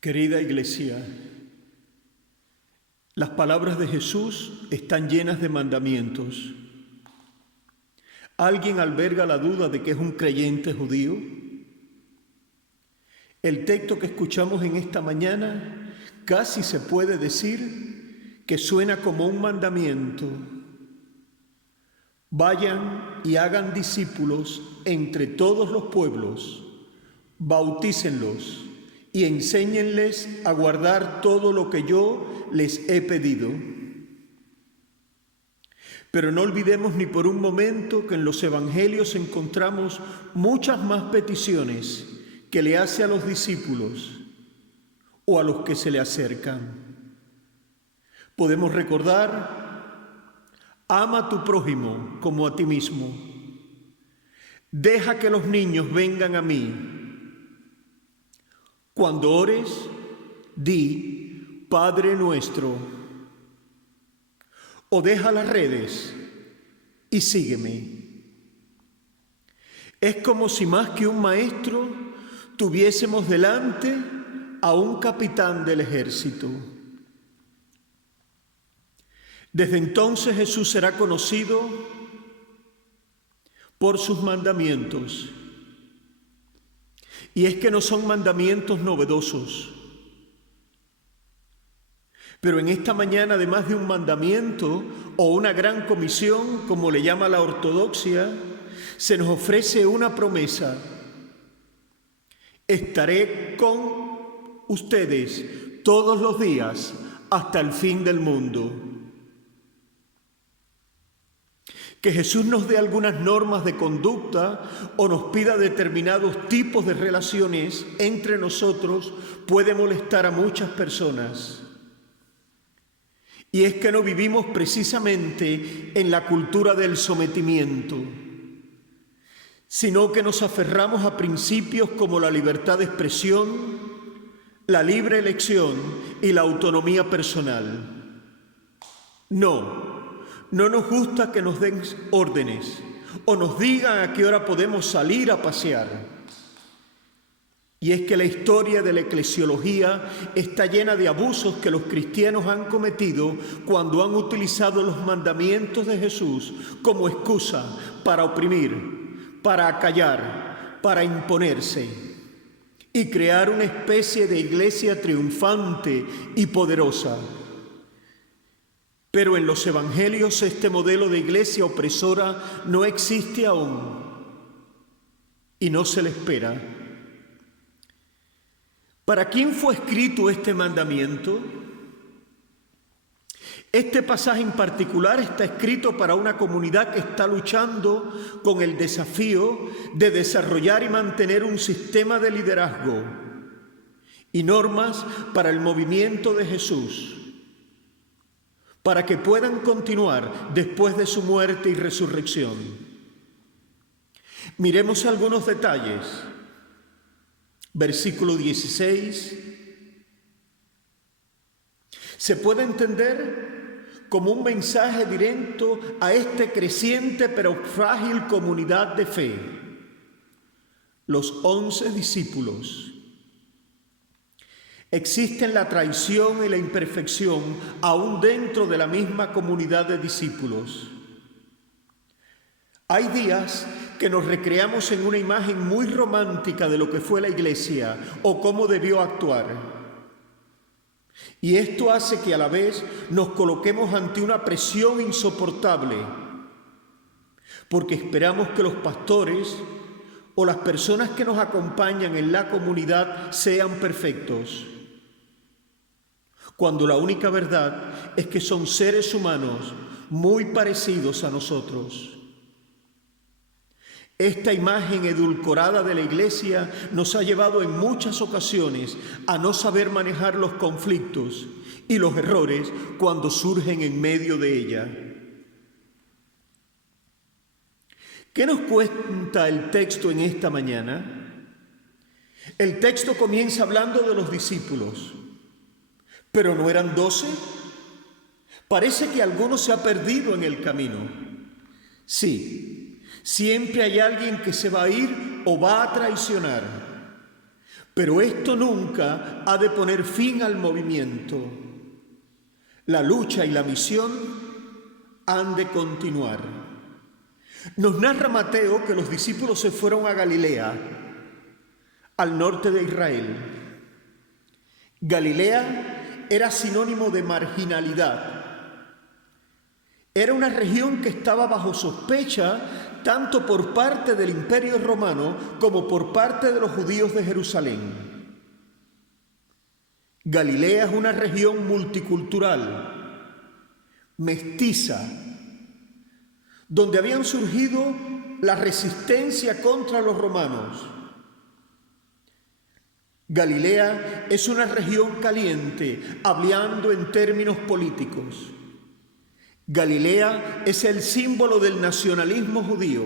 Querida Iglesia, las palabras de Jesús están llenas de mandamientos. ¿Alguien alberga la duda de que es un creyente judío? El texto que escuchamos en esta mañana casi se puede decir que suena como un mandamiento. Vayan y hagan discípulos entre todos los pueblos, bautícenlos y enséñenles a guardar todo lo que yo les he pedido. Pero no olvidemos ni por un momento que en los evangelios encontramos muchas más peticiones que le hace a los discípulos o a los que se le acercan. Podemos recordar: ama a tu prójimo como a ti mismo. Deja que los niños vengan a mí. Cuando ores, di: Padre nuestro. O deja las redes y sígueme. Es como si más que un maestro tuviésemos delante a un capitán del ejército. Desde entonces Jesús será conocido por sus mandamientos. Y es que no son mandamientos novedosos. Pero en esta mañana, además de un mandamiento o una gran comisión, como le llama la ortodoxia, se nos ofrece una promesa: estaré con ustedes todos los días hasta el fin del mundo. Que Jesús nos dé algunas normas de conducta o nos pida determinados tipos de relaciones entre nosotros puede molestar a muchas personas. Y es que no vivimos precisamente en la cultura del sometimiento, sino que nos aferramos a principios como la libertad de expresión, la libre elección y la autonomía personal. No nos gusta que nos den órdenes o nos digan a qué hora podemos salir a pasear. Y es que la historia de la eclesiología está llena de abusos que los cristianos han cometido cuando han utilizado los mandamientos de Jesús como excusa para oprimir, para acallar, para imponerse y crear una especie de iglesia triunfante y poderosa. Pero en los evangelios este modelo de iglesia opresora no existe aún y no se le espera. ¿Para quién fue escrito este mandamiento? Este pasaje en particular está escrito para una comunidad que está luchando con el desafío de desarrollar y mantener un sistema de liderazgo y normas para el movimiento de Jesús, para que puedan continuar después de su muerte y resurrección. Miremos algunos detalles. Versículo 16. Se puede entender como un mensaje directo a esta creciente pero frágil comunidad de fe. Los 11 discípulos. Existen la traición y la imperfección aún dentro de la misma comunidad de discípulos. Hay días que nos recreamos en una imagen muy romántica de lo que fue la iglesia o cómo debió actuar. Y esto hace que a la vez nos coloquemos ante una presión insoportable, porque esperamos que los pastores o las personas que nos acompañan en la comunidad sean perfectos, cuando la única verdad es que son seres humanos muy parecidos a nosotros. Esta imagen edulcorada de la iglesia nos ha llevado en muchas ocasiones a no saber manejar los conflictos y los errores cuando surgen en medio de ella. ¿Qué nos cuenta el texto en esta mañana? El texto comienza hablando de los discípulos. ¿Pero no eran 12? Parece que alguno se ha perdido en el camino. Sí, siempre hay alguien que se va a ir o va a traicionar. Pero esto nunca ha de poner fin al movimiento. La lucha y la misión han de continuar. Nos narra Mateo que los discípulos se fueron a Galilea, al norte de Israel. Galilea era sinónimo de marginalidad. Era una región que estaba bajo sospecha tanto por parte del Imperio Romano como por parte de los judíos de Jerusalén. Galilea es una región multicultural, mestiza, donde habían surgido la resistencia contra los romanos. Galilea es una región caliente, hablando en términos políticos. Galilea es el símbolo del nacionalismo judío.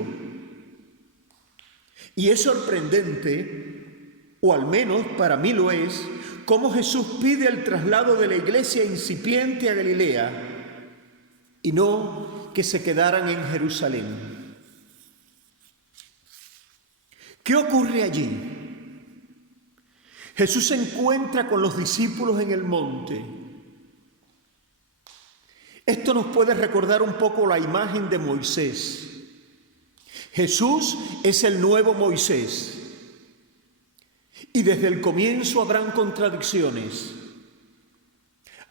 Y es sorprendente, o al menos para mí lo es, cómo Jesús pide el traslado de la iglesia incipiente a Galilea y no que se quedaran en Jerusalén. ¿Qué ocurre allí? Jesús se encuentra con los discípulos en el monte. Esto nos puede recordar un poco la imagen de Moisés. Jesús es el nuevo Moisés. Y desde el comienzo habrán contradicciones.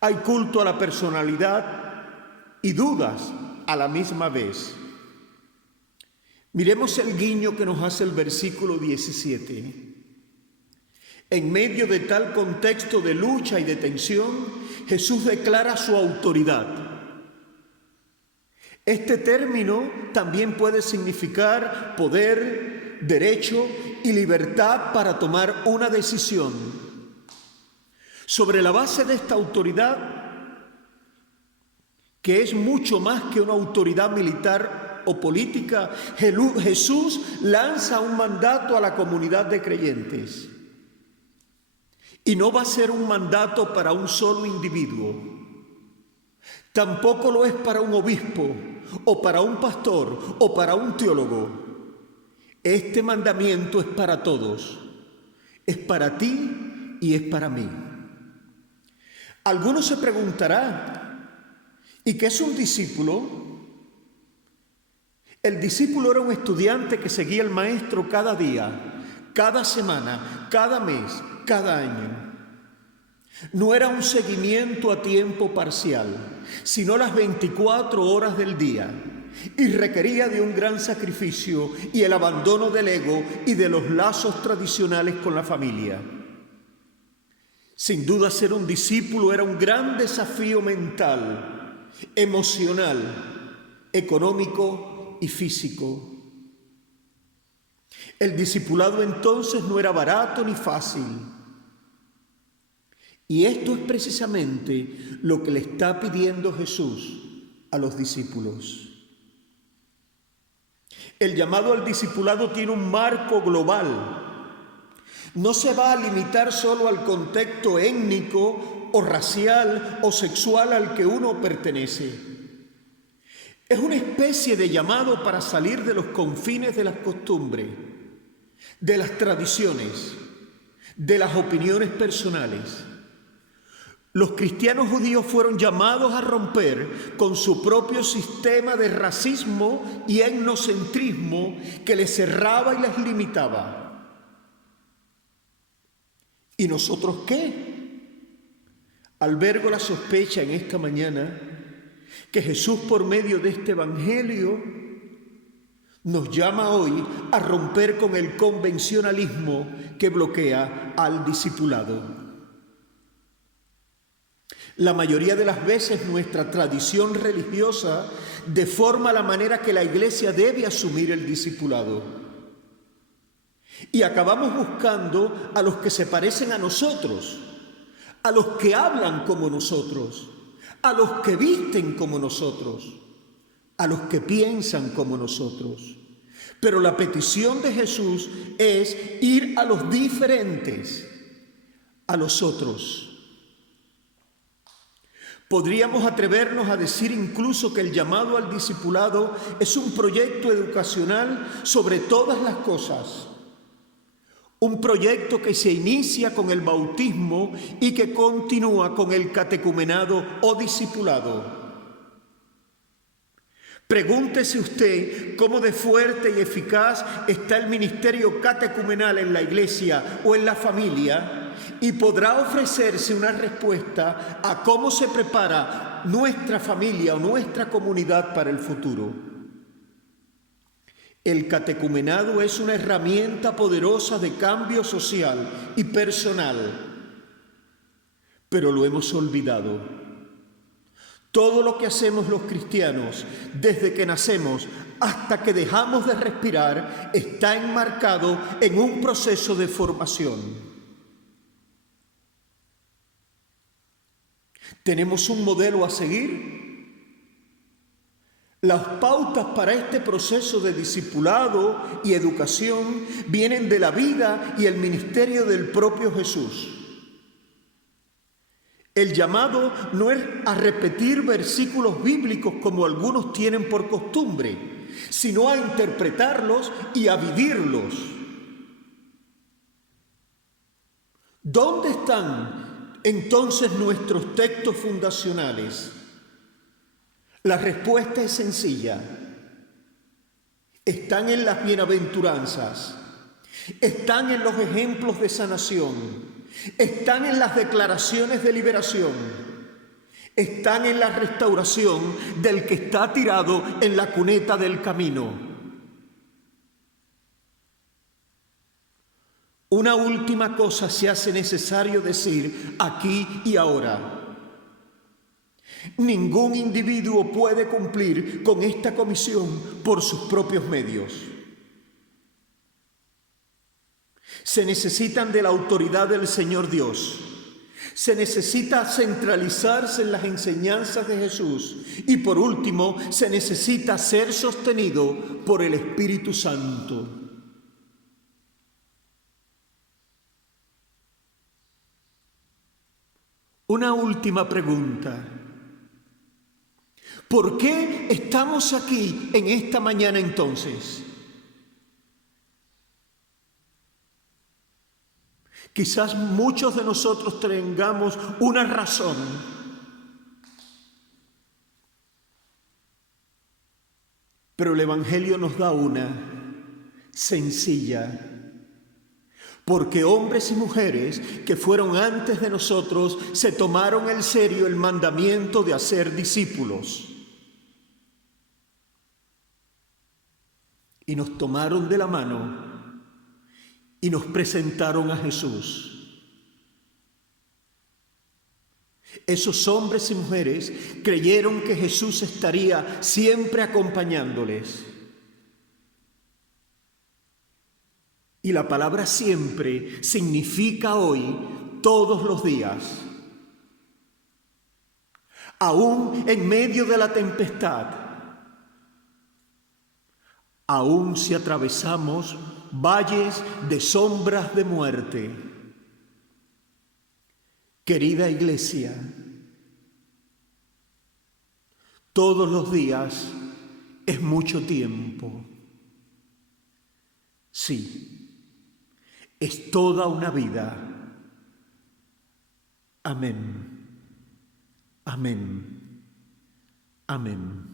Hay culto a la personalidad y dudas a la misma vez. Miremos el guiño que nos hace el versículo 17. En medio de tal contexto de lucha y de tensión, Jesús declara su autoridad. Este término también puede significar poder, derecho y libertad para tomar una decisión. Sobre la base de esta autoridad, que es mucho más que una autoridad militar o política, Jesús lanza un mandato a la comunidad de creyentes. Y no va a ser un mandato para un solo individuo. Tampoco lo es para un obispo, o para un pastor, o para un teólogo. Este mandamiento es para todos. Es para ti y es para mí. Algunos se preguntarán, ¿y qué es un discípulo? El discípulo era un estudiante que seguía al maestro cada día, cada semana, cada mes, cada año. No era un seguimiento a tiempo parcial, sino las 24 horas del día, y requería de un gran sacrificio y el abandono del ego y de los lazos tradicionales con la familia. Sin duda, ser un discípulo era un gran desafío mental, emocional, económico y físico. El discipulado entonces no era barato ni fácil. Y esto es precisamente lo que le está pidiendo Jesús a los discípulos. El llamado al discipulado tiene un marco global. No se va a limitar solo al contexto étnico o racial o sexual al que uno pertenece. Es una especie de llamado para salir de los confines de las costumbres, de las tradiciones, de las opiniones personales. Los cristianos judíos fueron llamados a romper con su propio sistema de racismo y etnocentrismo que les cerraba y les limitaba. ¿Y nosotros qué? Albergo la sospecha en esta mañana que Jesús, por medio de este evangelio, nos llama hoy a romper con el convencionalismo que bloquea al discipulado. La mayoría de las veces nuestra tradición religiosa deforma la manera que la Iglesia debe asumir el discipulado. Y acabamos buscando a los que se parecen a nosotros, a los que hablan como nosotros, a los que visten como nosotros, a los que piensan como nosotros. Pero la petición de Jesús es ir a los diferentes, a los otros. Podríamos atrevernos a decir incluso que el llamado al discipulado es un proyecto educacional sobre todas las cosas. Un proyecto que se inicia con el bautismo y que continúa con el catecumenado o discipulado. Pregúntese usted cómo de fuerte y eficaz está el ministerio catecumenal en la iglesia o en la familia y podrá ofrecerse una respuesta a cómo se prepara nuestra familia o nuestra comunidad para el futuro. El catecumenado es una herramienta poderosa de cambio social y personal, pero lo hemos olvidado. Todo lo que hacemos los cristianos, desde que nacemos hasta que dejamos de respirar, está enmarcado en un proceso de formación. ¿Tenemos un modelo a seguir? Las pautas para este proceso de discipulado y educación vienen de la vida y el ministerio del propio Jesús. El llamado no es a repetir versículos bíblicos como algunos tienen por costumbre, sino a interpretarlos y a vivirlos. ¿Dónde están entonces nuestros textos fundacionales? La respuesta es sencilla. Están en las bienaventuranzas, están en los ejemplos de sanación, están en las declaraciones de liberación, están en la restauración del que está tirado en la cuneta del camino. Una última cosa se hace necesario decir aquí y ahora. Ningún individuo puede cumplir con esta comisión por sus propios medios. Se necesitan de la autoridad del Señor Dios. Se necesita centralizarse en las enseñanzas de Jesús. Y por último, se necesita ser sostenido por el Espíritu Santo. Una última pregunta. ¿Por qué estamos aquí en esta mañana entonces? Quizás muchos de nosotros tengamos una razón. Pero el Evangelio nos da una sencilla. Porque hombres y mujeres que fueron antes de nosotros se tomaron en serio el mandamiento de hacer discípulos. Y nos tomaron de la mano y nos presentaron a Jesús. Esos hombres y mujeres creyeron que Jesús estaría siempre acompañándoles. Y la palabra siempre significa hoy, todos los días. Aún en medio de la tempestad, aún si atravesamos valles de sombras de muerte. Querida iglesia, todos los días es mucho tiempo. Sí, es toda una vida. Amén. Amén. Amén.